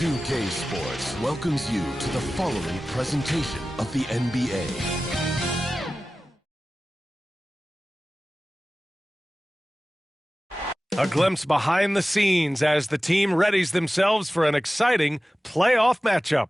UTA Sports welcomes you to the following presentation of the NBA. A glimpse behind the scenes as the team readies themselves for an exciting playoff matchup.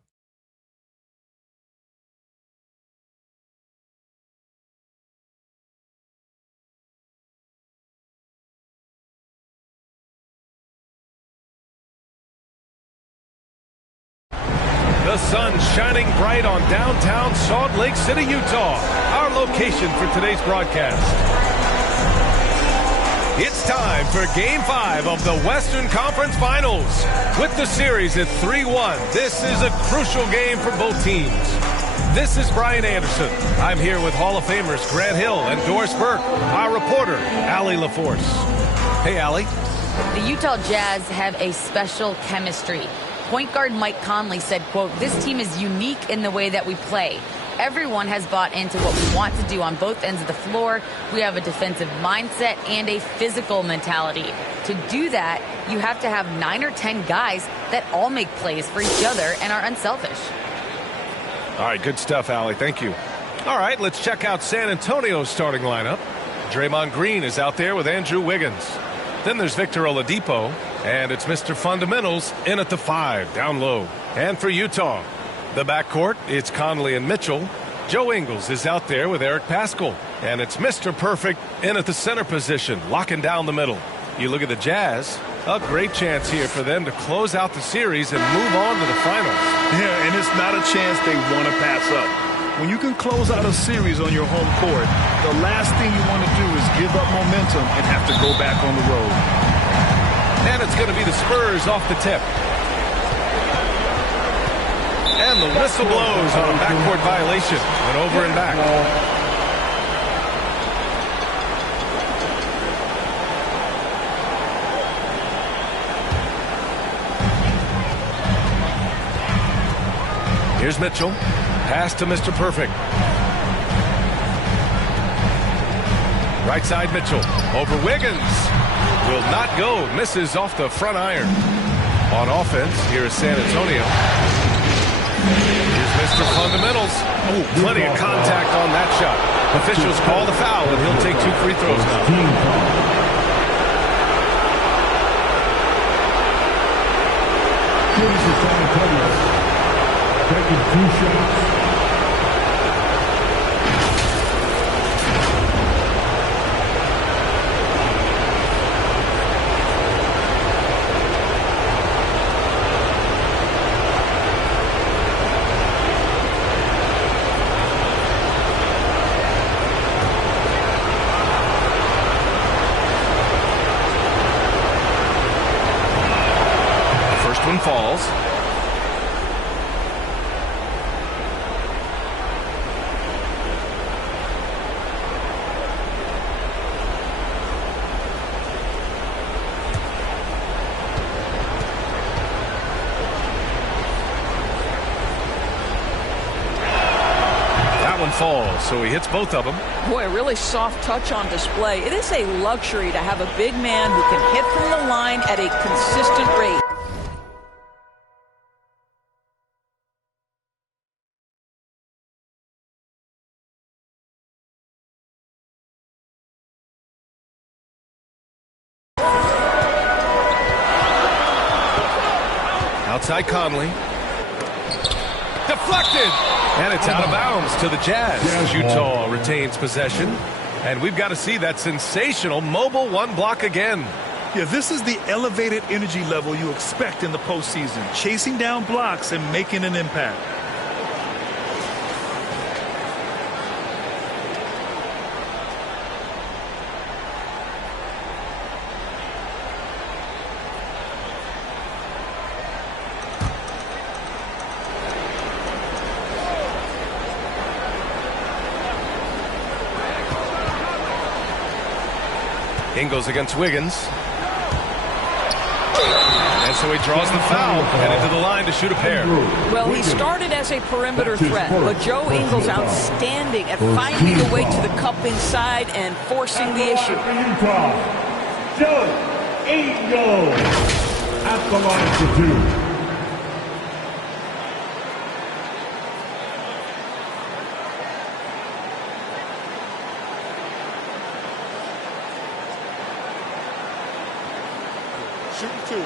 The sun shining bright on downtown Salt Lake City, Utah, our location for today's broadcast. It's time for Game 5 of the Western Conference Finals. With the series at 3-1, this is a crucial game for both teams. This is Brian Anderson. I'm here with Hall of Famers Grant Hill and Doris Burke, our reporter, Allie LaForce. Hey, Allie. The Utah Jazz have a special chemistry. Point guard Mike Conley said, quote, "This team is unique in the way that we play. Everyone has bought into what we want to do on both ends of the floor. We have a defensive mindset and a physical mentality. To do that, you have to have 9 or 10 guys that all make plays for each other and are unselfish." All right, good stuff, Allie. Thank you. All right, let's check out San Antonio's starting lineup. Draymond Green is out there with Andrew Wiggins. Then there's Victor Oladipo, and it's Mr. Fundamentals in at the 5, down low. And for Utah, the backcourt, it's Conley and Mitchell. Joe Ingles is out there with Eric Paschall, and it's Mr. Perfect in at the center position, locking down the middle. You look at the Jazz, a great chance here for them to close out the series and move on to the finals. Yeah, and it's not a chance they want to pass up. When you can close out a series on your home court, the last thing you want to do is give up momentum and have to go back on the road. And it's going to be the Spurs off the tip. And the whistle blows on a backcourt violation. Went over and back. Here's Mitchell. Pass to Mr. Perfect. Right side Mitchell. Over Wiggins. Will not go. Misses off the front iron. On offense, here is San Antonio. Here's Mr. Fundamentals. Oh, plenty of contact on that shot. Officials call the foul, and he'll take 2 free throws now. Here's the San Antonio. Taking 2 shots. First one falls. Falls, so he hits both of them. Boy, a really soft touch on display. It is a luxury to have a big man who can hit from the line at a consistent rate. Outside Conley. Deflected! And it's out of bounds to the Jazz. Utah retains possession. And we've got to see that sensational mobile one block again. Yeah, this is the elevated energy level you expect in the postseason. Chasing down blocks and making an impact. Ingles against Wiggins. And so he draws the foul, headed to the line to shoot a pair. Well, he started as a perimeter threat, but Joe Ingles outstanding at finding a way to the cup inside and forcing the issue. Joe Ingo at the line for two. Shooting two.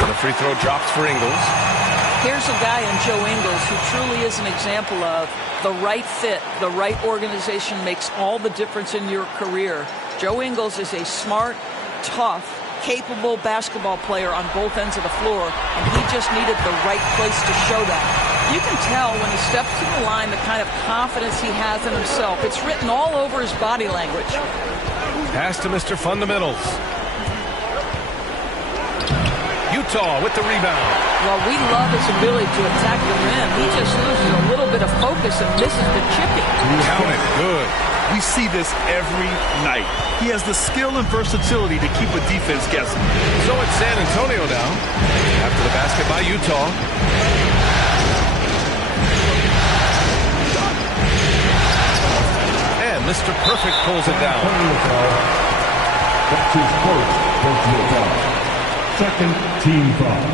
The free throw drops for Ingles. Here's a guy in Joe Ingles who truly is an example of the right fit, the right organization makes all the difference in your career. Joe Ingles is a smart, tough, capable basketball player on both ends of the floor, and he just needed the right place to show that. You can tell when he steps to the line the kind of confidence he has in himself. It's written all over his body language. Pass to Mr. Fundamentals. Utah with the rebound. Well, we love his ability to attack the rim. He just loses a little bit of focus and misses the chipping. Count it. Good. We see this every night. He has the skill and versatility to keep a defense guessing. So it's San Antonio now. After the basket by Utah. And Mr. Perfect pulls it down. That's his first personal foul. Second team foul.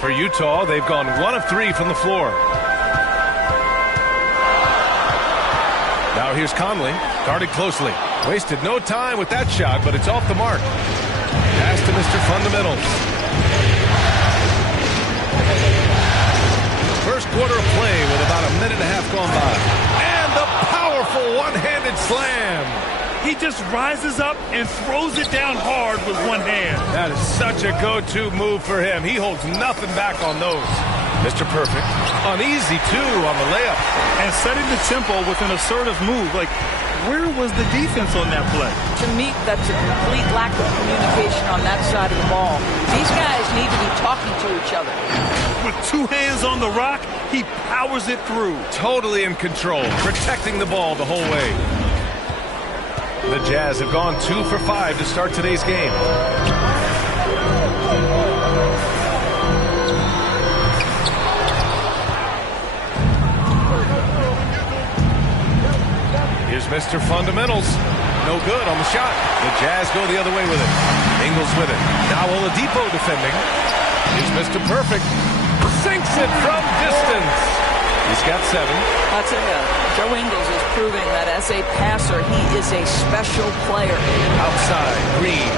For Utah, they've gone 1 of 3 from the floor. Now here's Conley, guarded closely. Wasted no time with that shot, but it's off the mark. Pass to Mr. Fundamentals. First quarter of play with about a minute and a half gone by. And the powerful one-handed slam. He just rises up and throws it down hard with one hand. That is such a go-to move for him. He holds nothing back on those. Mr. Perfect, uneasy too on the layup. And setting the tempo with an assertive move. Like, where was the defense on that play? To me, that's a complete lack of communication on that side of the ball. These guys need to be talking to each other. With 2 hands on the rock, he powers it through. Totally in control, protecting the ball the whole way. The Jazz have gone 2 for 5 to start today's game. Here's Mr. Fundamentals. No good on the shot. The Jazz go the other way with it. Ingles with it. Now Oladipo defending. Here's Mr. Perfect. Sinks it from distance. He's got 7. That's it. Joe Ingles is proving that as a passer, he is a special player. Outside, Green.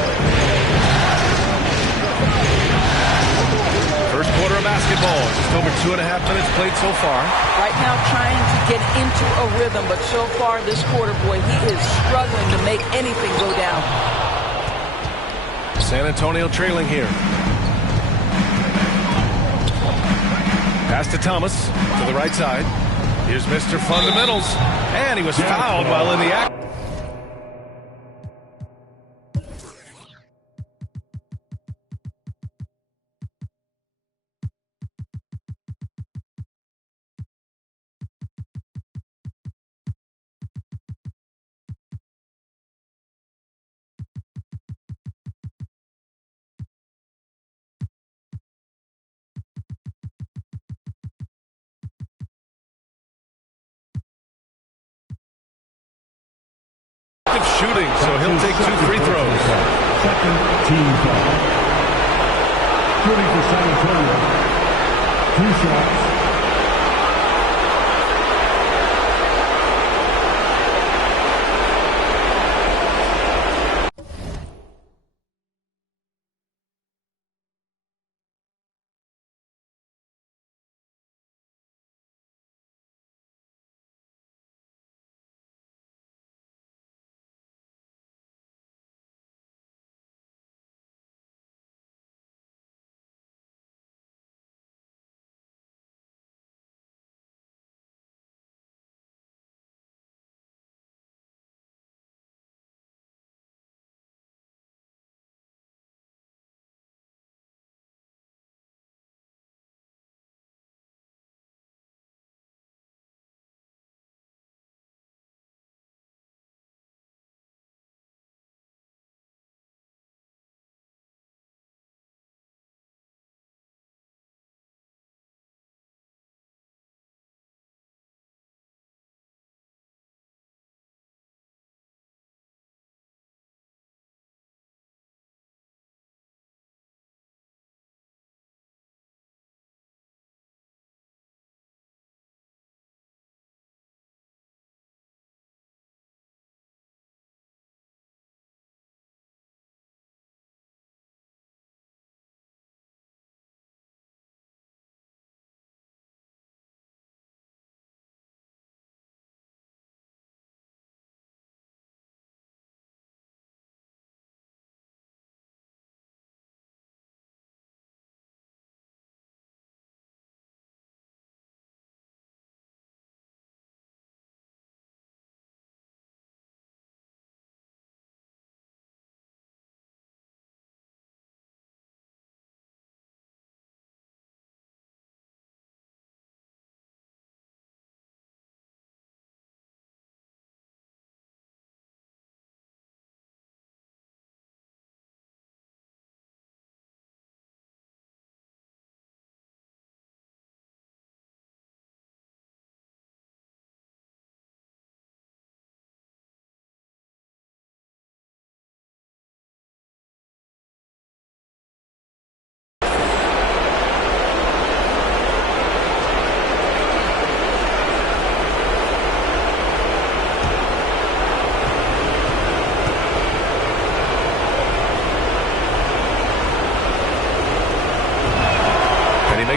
First quarter of basketball. Just over 2.5 minutes played so far. Right now trying to get into a rhythm, but so far this quarter, boy, he is struggling to make anything go down. San Antonio trailing here. Pass to Thomas, to the right side. Here's Mr. Fundamentals. And he was fouled while in the act. Shooting, so he'll take 2 free throws. Second team foul. Shooting for San Antonio. 2 shots.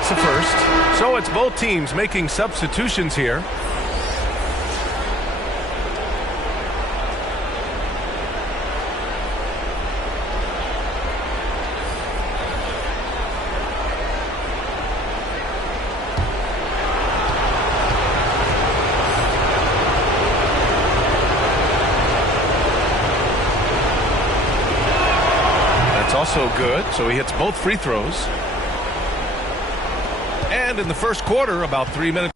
makes a first. So it's both teams making substitutions here. Also good, so he hits both free throws. And in the first quarter, about 3 minutes.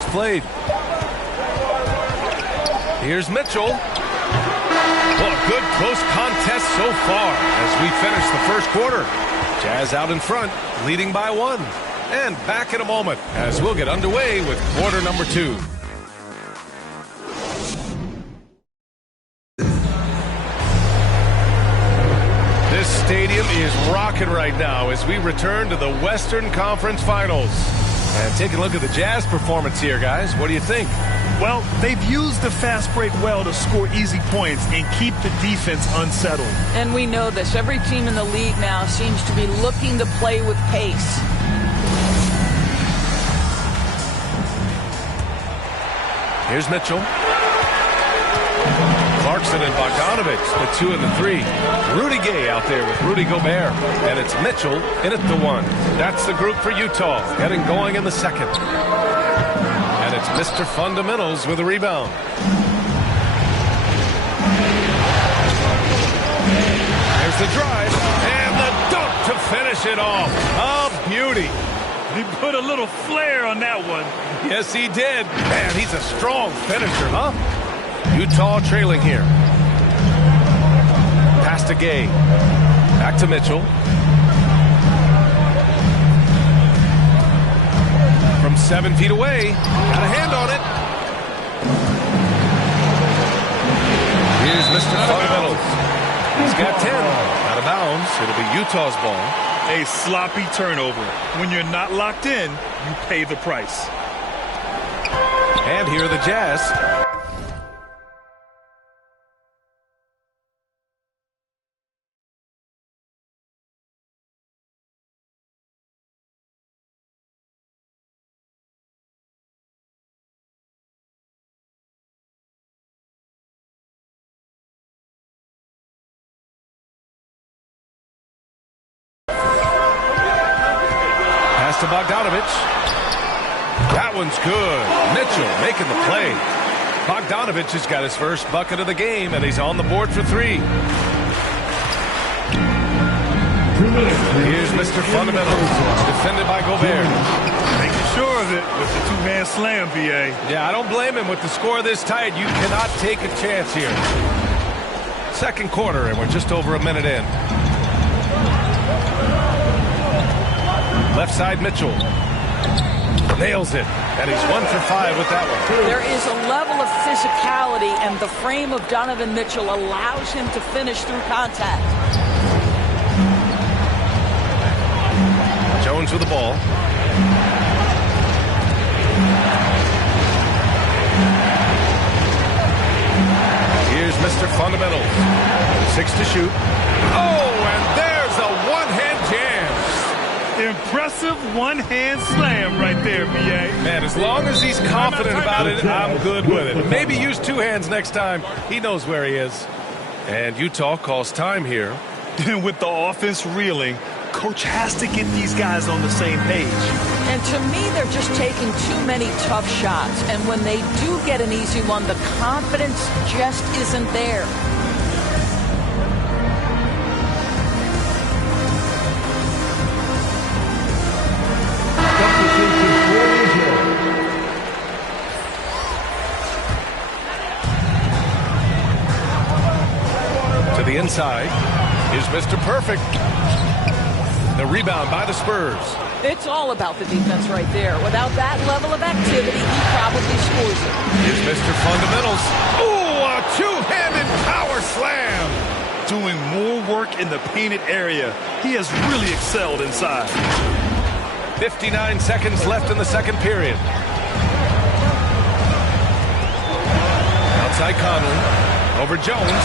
Played. Here's Mitchell. Well, a good close contest so far as we finish the first quarter. Jazz out in front, leading by 1. And back in a moment as we'll get underway with quarter number 2. This stadium is rocking right now as we return to the Western Conference Finals. And taking a look at the Jazz performance here, guys. What do you think? Well, they've used the fast break well to score easy points and keep the defense unsettled. And we know this. Every team in the league now seems to be looking to play with pace. Here's Mitchell. Clarkson and Bogdanovich, the 2 and the 3. Rudy Gay out there with Rudy Gobert. And it's Mitchell in at the 1. That's the group for Utah, getting going in the second. And it's Mr. Fundamentals with a rebound. There's the drive, and the dunk to finish it off. A beauty. He put a little flair on that one. Yes, he did. Man, he's a strong finisher, huh? Utah trailing here. Pass to Gay. Back to Mitchell. From 7 feet away. Got a hand on it. Here's Mr. Fundamentals. He's got 10. Out of bounds. It'll be Utah's ball. A sloppy turnover. When you're not locked in, you pay the price. And here are the Jazz. To Bogdanovich. That one's good. Mitchell making the play. Bogdanovich has got his first bucket of the game, and he's on the board for 3. Here's Mr. Fundamentals, defended by Gobert. Making sure of it with the two-hand slam, VA. Yeah, I don't blame him. With the score this tight, you cannot take a chance here. Second quarter, and we're just over a minute in. Left side, Mitchell. Nails it. And he's 1 for 5 with that one. There is a level of physicality, and the frame of Donovan Mitchell allows him to finish through contact. Jones with the ball. Here's Mr. Fundamentals. 6 to shoot. Oh, and there's a one-hand jam. Impressive one-hand slam right there, VA. Man, as long as he's confident about it, I'm good with it. Maybe use 2 hands next time. He knows where he is. And Utah calls time here. With the offense reeling, Coach has to get these guys on the same page. And to me, they're just taking too many tough shots. And when they do get an easy one, the confidence just isn't there. To the inside is Mr. Perfect. The rebound by the Spurs. It's all about the defense right there. Without that level of activity, he probably scores it. Here's Mr. Fundamentals. Oh, a two-handed power slam. Doing more work in the painted area. He has really excelled inside. 59 seconds left in the second period. Outside Conley. Over Jones.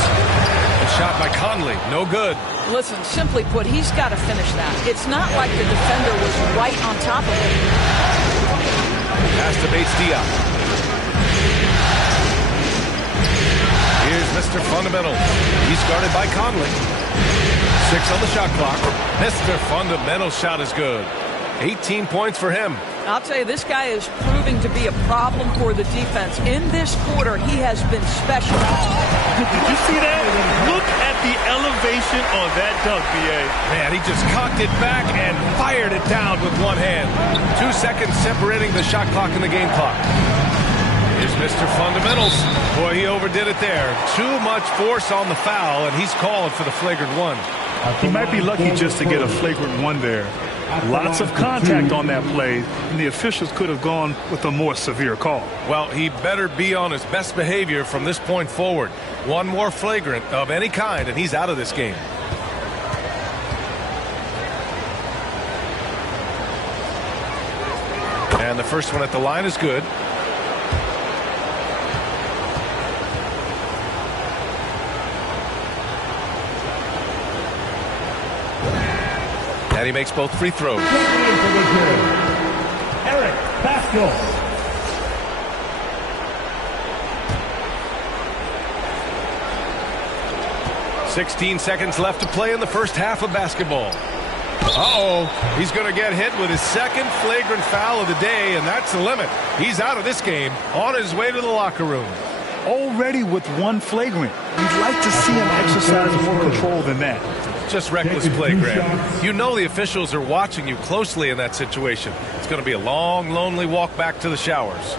A shot by Conley. No good. Listen, simply put, he's got to finish that. It's not like the defender was right on top of him. Pass to Bates-Diop. Here's Mr. Fundamental. He's guarded by Conley. 6 on the shot clock. Mr. Fundamental shot is good. 18 points for him. I'll tell you, this guy is proving to be a problem for the defense. In this quarter, he has been special. Did you see that? Look at the elevation on that dunk, B.A. Man, he just cocked it back and fired it down with one hand. 2 seconds separating the shot clock and the game clock. Here's Mr. Fundamentals. Boy, he overdid it there. Too much force on the foul, and he's calling for the flagrant one. He might be lucky just to get a flagrant one there. Lots of contact on that play, and the officials could have gone with a more severe call. Well, he better be on his best behavior from this point forward. One more flagrant of any kind, and he's out of this game. And the first one at the line is good. And he makes both free throws. Eric Pascal. 16 seconds left to play in the first half of basketball. Uh-oh, he's going to get hit with his second flagrant foul of the day, and that's the limit. He's out of this game, on his way to the locker room. Already with one flagrant. You'd like to see him exercise more control than that. Just reckless play, Graham. You know the officials are watching you closely in that situation. It's going to be a long, lonely walk back to the showers.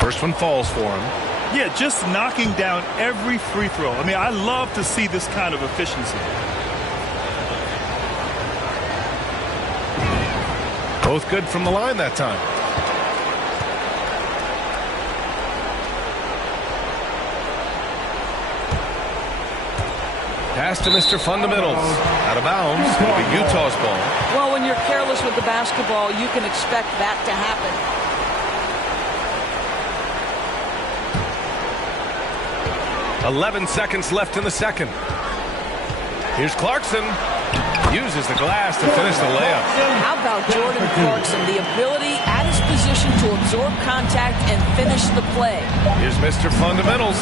First one falls for him. Yeah, just knocking down every free throw. I mean, I love to see this kind of efficiency. Both good from the line that time. Pass to Mr. Fundamentals. Out of bounds. It'll be Utah's ball. Well, when you're careless with the basketball, you can expect that to happen. .11 seconds left in the second. Here's Clarkson. Uses the glass to finish the layup. How about Jordan Clarkson? The ability at his position to absorb contact and finish the play. Here's Mr. Fundamentals.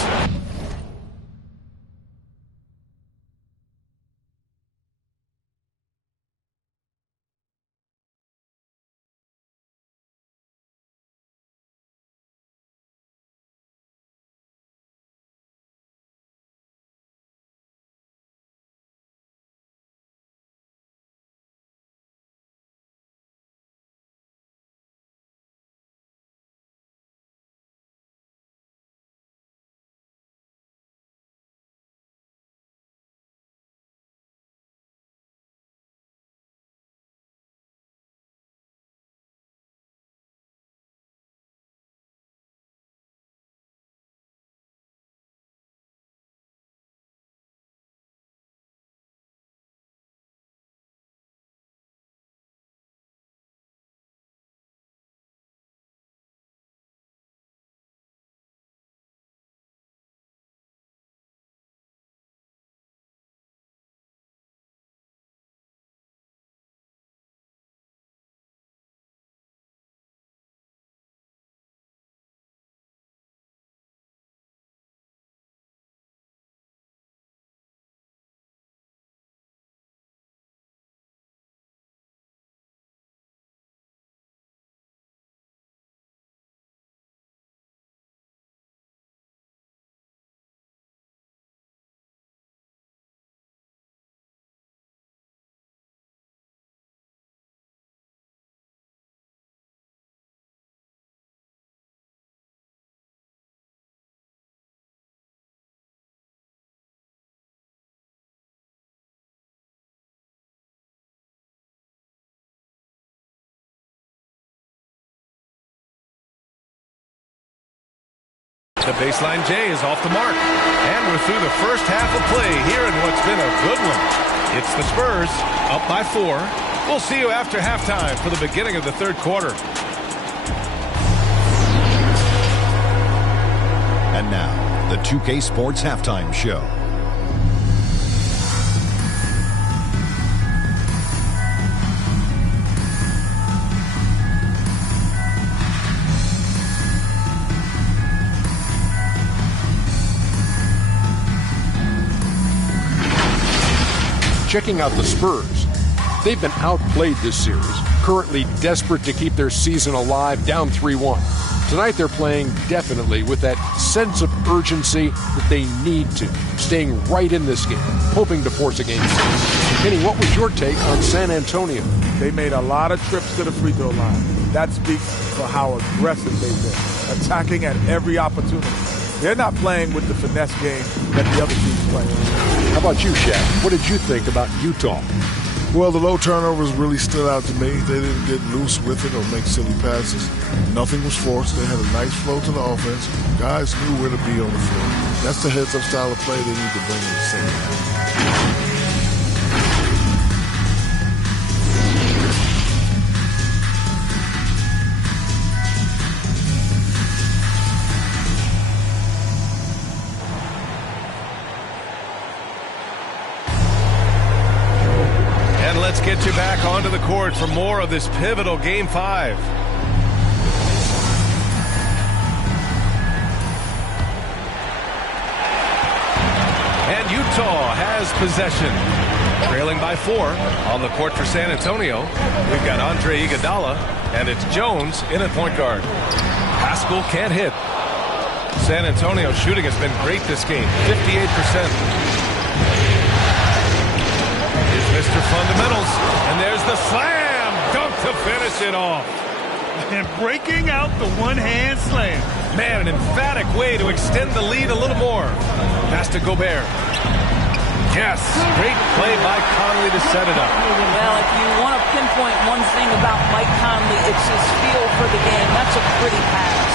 The baseline J is off the mark. And we're through the first half of play here in what's been a good one. It's the Spurs up by 4. We'll see you after halftime for the beginning of the third quarter. And now, the 2K Sports Halftime Show. Checking out the Spurs. They've been outplayed this series, currently desperate to keep their season alive, down 3-1. Tonight they're playing definitely with that sense of urgency that they need to, staying right in this game, hoping to force a game 6. Kenny, what was your take on San Antonio? They made a lot of trips to the free throw line. That speaks for how aggressive they've been, attacking at every opportunity. They're not playing with the finesse game that the other team's playing. How about you, Shaq? What did you think about Utah? Well, the low turnovers really stood out to me. They didn't get loose with it or make silly passes. Nothing was forced. They had a nice flow to the offense. Guys knew where to be on the floor. That's the heads-up style of play they need to bring in the second half. Let's get you back onto the court for more of this pivotal Game 5. And Utah has possession. Trailing by 4 on the court for San Antonio. We've got Andre Iguodala, and it's Jones in at point guard. Pascal can't hit. San Antonio's shooting has been great this game, 58%. Mr. Fundamentals, and there's the slam dunk to finish it off. And breaking out the one-hand slam. Man, an emphatic way to extend the lead a little more. Pass to Gobert. Yes, great play by Conley to set it up. Well, if you want to pinpoint one thing about Mike Conley, it's his feel for the game. That's a pretty pass.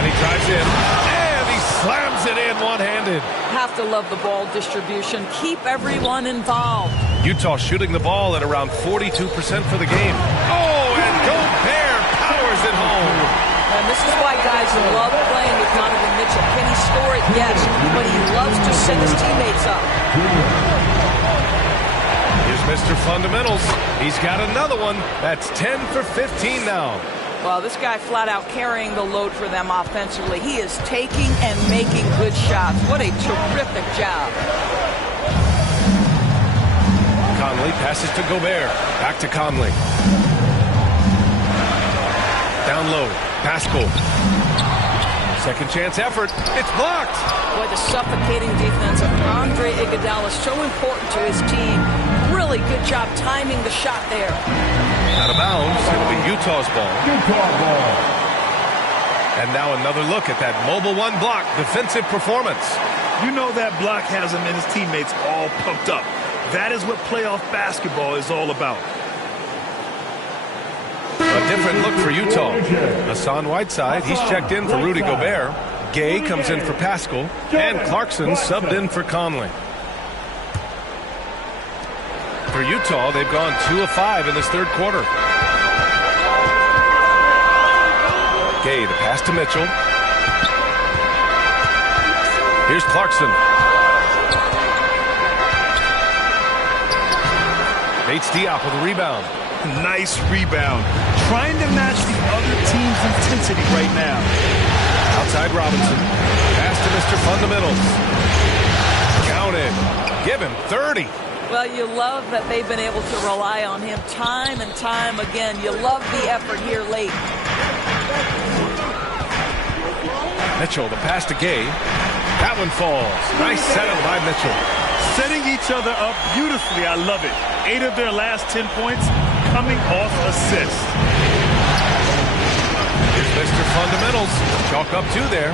And he drives in. Slams it in one-handed. Have to love the ball distribution. Keep everyone involved. Utah shooting the ball at around 42% for the game. Oh, and Gobert powers it home. And this is why guys love playing with Donovan Mitchell. Can he score it? Yes, but he loves to set his teammates up. Here's Mr. Fundamentals. He's got another one. That's 10 for 15 now. Well, this guy flat out carrying the load for them offensively. He is taking and making good shots. What a terrific job. Conley passes to Gobert. Back to Conley. Down low. Pascal. Second chance effort. It's blocked. Boy, the suffocating defense of Andre Iguodala is so important to his team. Really good job timing the shot there. Out of bounds. It'll be Utah's ball. Utah ball. And now another look at that mobile one block defensive performance. You know that block has him and his teammates all pumped up. That is what playoff basketball is all about. A different look for Utah. Hassan Whiteside, he's checked in for Rudy Gobert. Gay comes in for Pascal. And Clarkson subbed in for Conley. For Utah, they've gone 2 of 5 in this third quarter. Gay, the pass to Mitchell. Here's Clarkson. Bates Diop with a rebound. Nice rebound. Trying to match the other team's intensity right now. Outside Robinson. Pass to Mr. Fundamentals. Counted. Give him 30. Well, you love that they've been able to rely on him time and time again. You love the effort here late. Mitchell, the pass to Gay. That one falls. Nice setup by Mitchell. Setting each other up beautifully. I love it. 8 of their last 10 points coming off assists. Here's Mr. Fundamentals. Chalk up 2 there.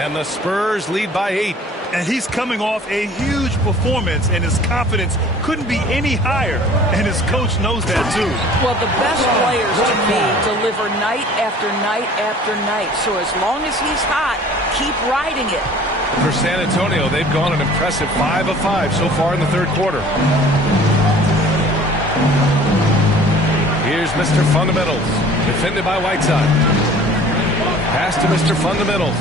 And the Spurs lead by 8. And he's coming off a huge performance, and his confidence couldn't be any higher. And his coach knows that, too. Well, the best players, to me, deliver night after night after night. So as long as he's hot, keep riding it. For San Antonio, they've gone an impressive 5 of 5 so far in the third quarter. Here's Mr. Fundamentals, defended by Whiteside. Pass to Mr. Fundamentals.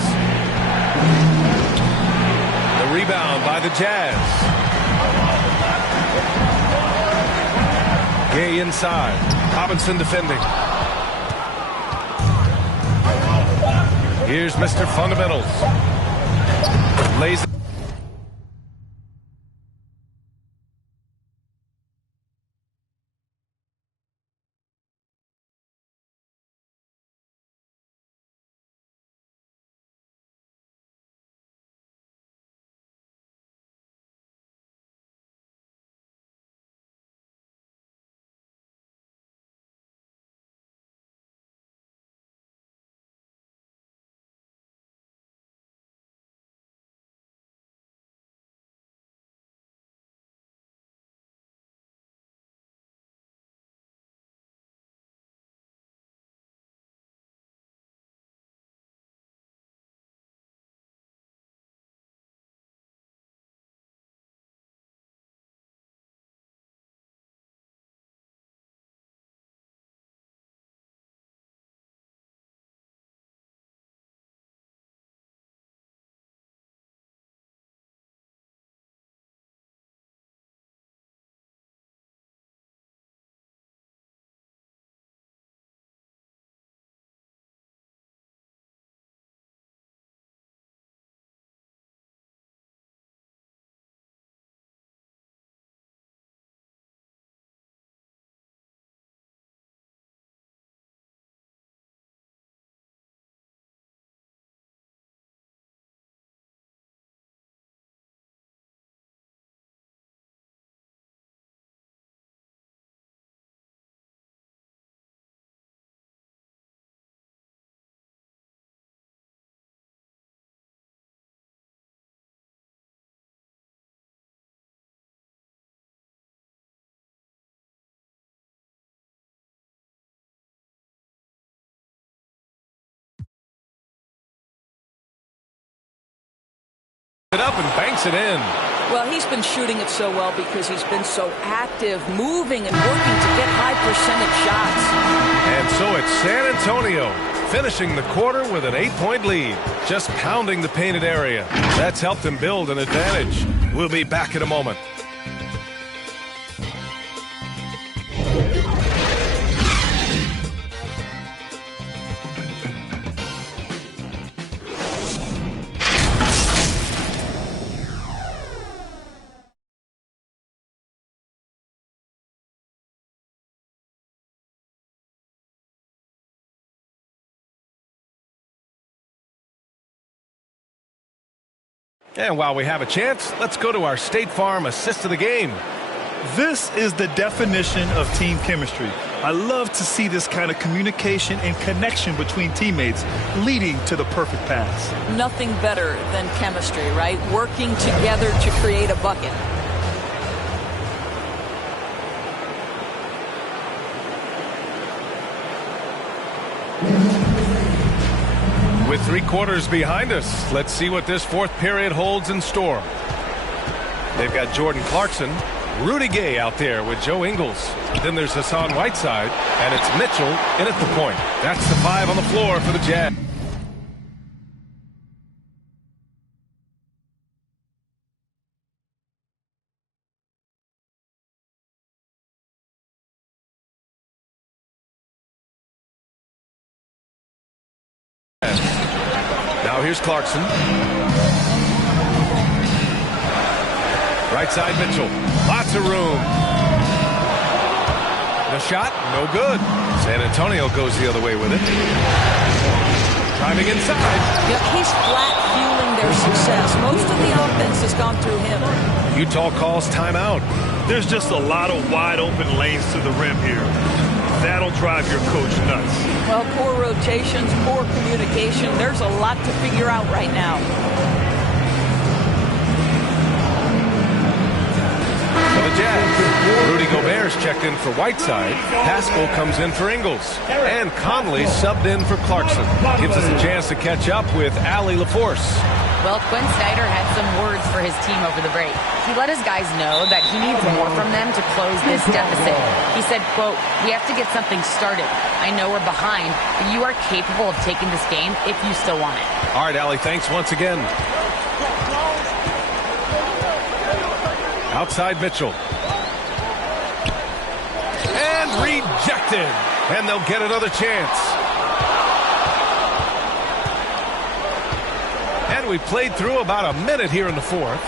The rebound by the Jazz. Gay inside. Robinson defending. Here's Mr. Fundamentals. Lays it up and banks it in. Well, he's been shooting it so well because he's been so active, moving and working to get high percentage shots. And so it's San Antonio finishing the quarter with an 8-point lead, just pounding the painted area. That's helped him build an advantage. We'll be back in a moment. And while we have a chance, let's go to our State Farm assist of the game. This is the definition of team chemistry. I love to see this kind of communication and connection between teammates leading to the perfect pass. Nothing better than chemistry, right? Working together to create a bucket. With 3 quarters behind us, let's see what this fourth period holds in store. They've got Jordan Clarkson, Rudy Gay out there with Joe Ingles. Then there's Hassan Whiteside, and it's Mitchell in at the point. That's the 5 on the floor for the Jazz. Now here's Clarkson. Right side Mitchell. Lots of room. The shot, no good. San Antonio goes the other way with it. Driving inside. Yeah, he's flat fueling their success. Most of the offense has gone through him. Utah calls timeout. There's just a lot of wide open lanes to the rim here. That'll drive your coach nuts. Well, poor rotations, poor communication. There's a lot to figure out right now. For the Jazz, Rudy Gobert's checked in for Whiteside. Pascal comes in for Ingles. And Conley subbed in for Clarkson. Gives us a chance to catch up with Allie LaForce. Well, Quinn Snyder had some words for his team over the break. He let his guys know that he needs more from them to close this deficit. He said, quote, "We have to get something started. I know we're behind, but you are capable of taking this game if you still want it." All right, Allie, thanks once again. Outside Mitchell. And rejected. And they'll get another chance. And we played through about a minute here in the fourth.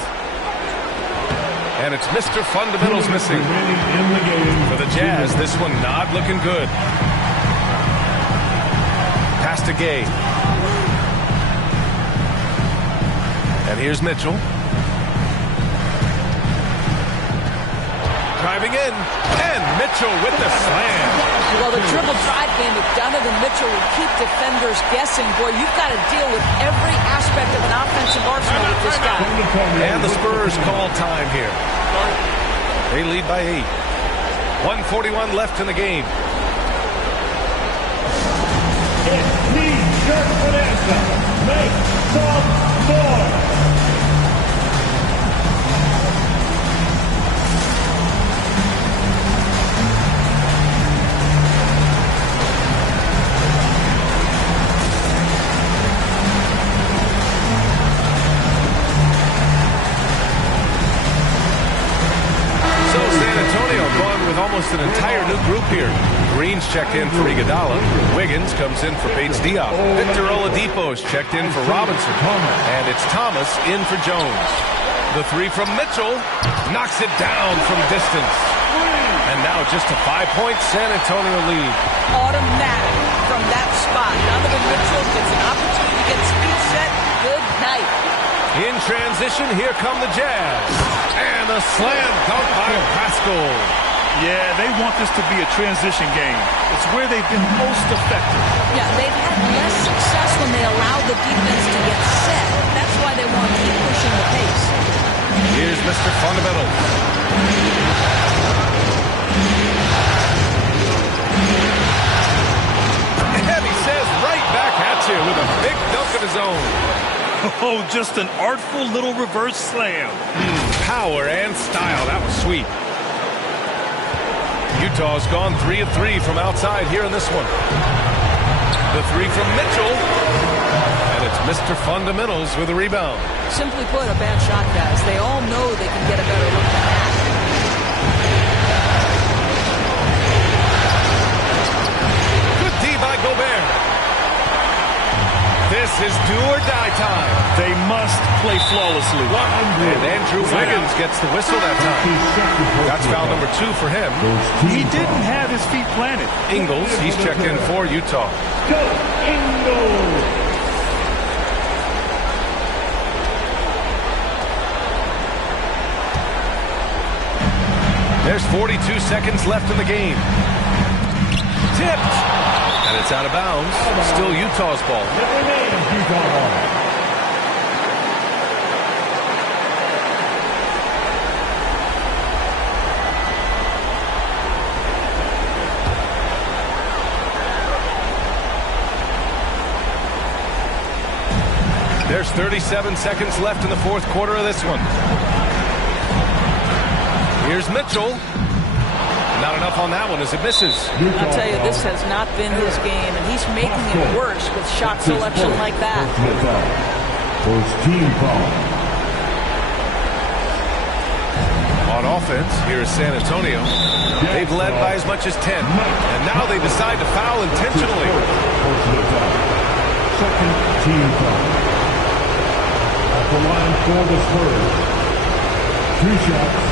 And it's Mr. Fundamentals missing. For the Jazz, this one not looking good. Pass to Gay. And here's Mitchell. Driving in, and Mitchell with the slam. Well, the dribble drive game with Donovan Mitchell will keep defenders guessing. Boy, you've got to deal with every aspect of an offensive arsenal with this guy. And the Spurs call time here. They lead by 8. 1:41 left in the game. It's T-shirt Vanessa. Make some noise. With almost an entire new group here. Green's checked in for Iguodala. Wiggins comes in for Bates Diop. Victor Oladipo's checked in for Robinson. And it's Thomas in for Jones. The three from Mitchell knocks it down from distance. And now just a 5-point San Antonio lead. Automatic from that spot. Donovan Mitchell gets an opportunity to get his feet set. Good night. In transition, here come the Jazz. And a slam dunk by Pascal. Yeah, they want this to be a transition game. It's where they've been most effective. Yeah, they've had less success when they allow the defense to get set. That's why they want to keep pushing the pace. Here's Mr. Fundamental. And he says right back at you with a big dunk of his own. Oh, just an artful little reverse slam. Power and style. That was sweet. Utah's gone 3 of 3 from outside here in this one. The three from Mitchell. And it's Mr. Fundamentals with a rebound. Simply put, a bad shot, guys. They all know they can get a better look than that. Good D by Gobert. This is do or die time. They must play flawlessly. And Andrew Wiggins gets the whistle that time. That's foul number 2 for him. He didn't have his feet planted. Ingles, he's checked in for Utah. There's 42 seconds left in the game. Tipped. And it's out of bounds. Still Utah's ball. There's 37 seconds left in the fourth quarter of this one. Here's Mitchell. Not enough on that one as it misses. I'll tell you, this has not been his game, and he's making it worse with shot selection like that. First team foul. On offense, here is San Antonio. They've led by as much as 10, and now they decide to foul intentionally. Second team foul. At the line for the Spurs. 3 shots.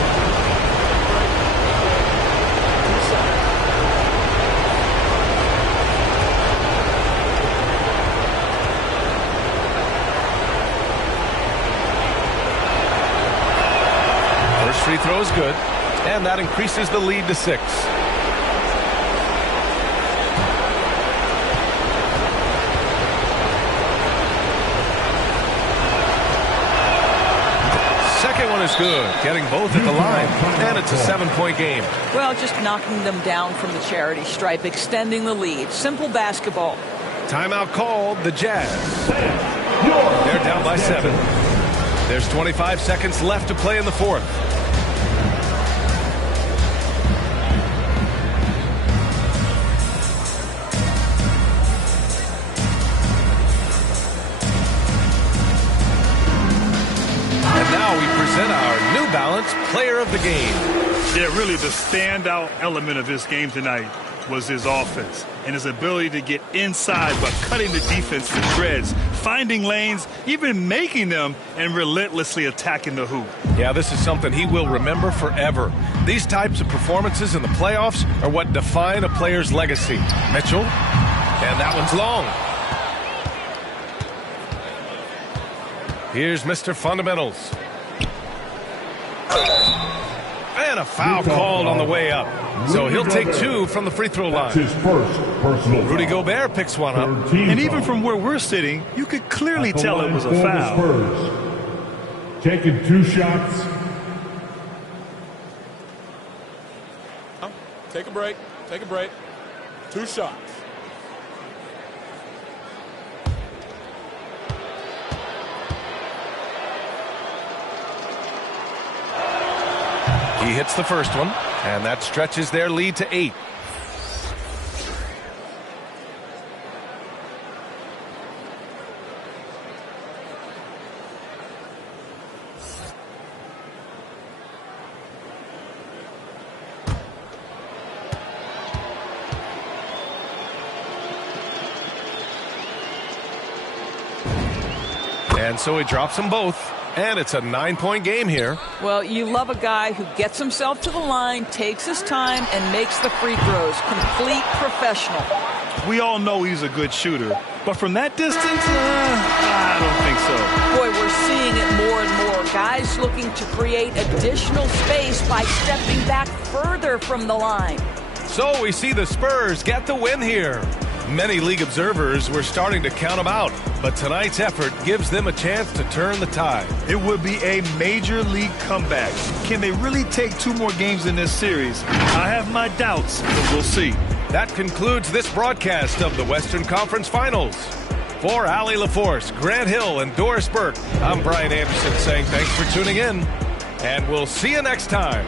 Free throw is good, and that increases the lead to 6. one is good, getting both at the line, and it's a 7-point game. Well, just knocking them down from the charity stripe, extending the lead. Simple basketball. Timeout called, the Jazz. They're down by 7. There's 25 seconds left to play in the fourth. Our New Balance Player of the Game. Yeah, really the standout element of this game tonight was his offense and his ability to get inside but cutting the defense to shreds, finding lanes, even making them, and relentlessly attacking the hoop. Yeah, this is something he will remember forever. These types of performances in the playoffs are what define a player's legacy. Mitchell, and that one's long. Here's Mr. Fundamentals. And a foul called on the way up. So he'll take 2 from the free throw line. His first personal Rudy foul. Gobert picks one up. And even from where we're sitting, you could clearly tell it was a foul. Spurs. Taking 2 shots. Take a break. Take a break. 2 shots. He hits the first one, and that stretches their lead to 8. And so he drops them both. And it's a 9-point game here. Well, you love a guy who gets himself to the line, takes his time, and makes the free throws. Complete professional. We all know he's a good shooter, but from that distance, I don't think so. Boy, we're seeing it more and more. Guys looking to create additional space by stepping back further from the line. So we see the Spurs get the win here. Many league observers were starting to count them out, but tonight's effort gives them a chance to turn the tide. It would be a major league comeback. Can they really take 2 more games in this series? I have my doubts, but we'll see. That concludes this broadcast of the Western Conference Finals. For Allie LaForce, Grant Hill, and Doris Burke, I'm Brian Anderson saying thanks for tuning in, and we'll see you next time.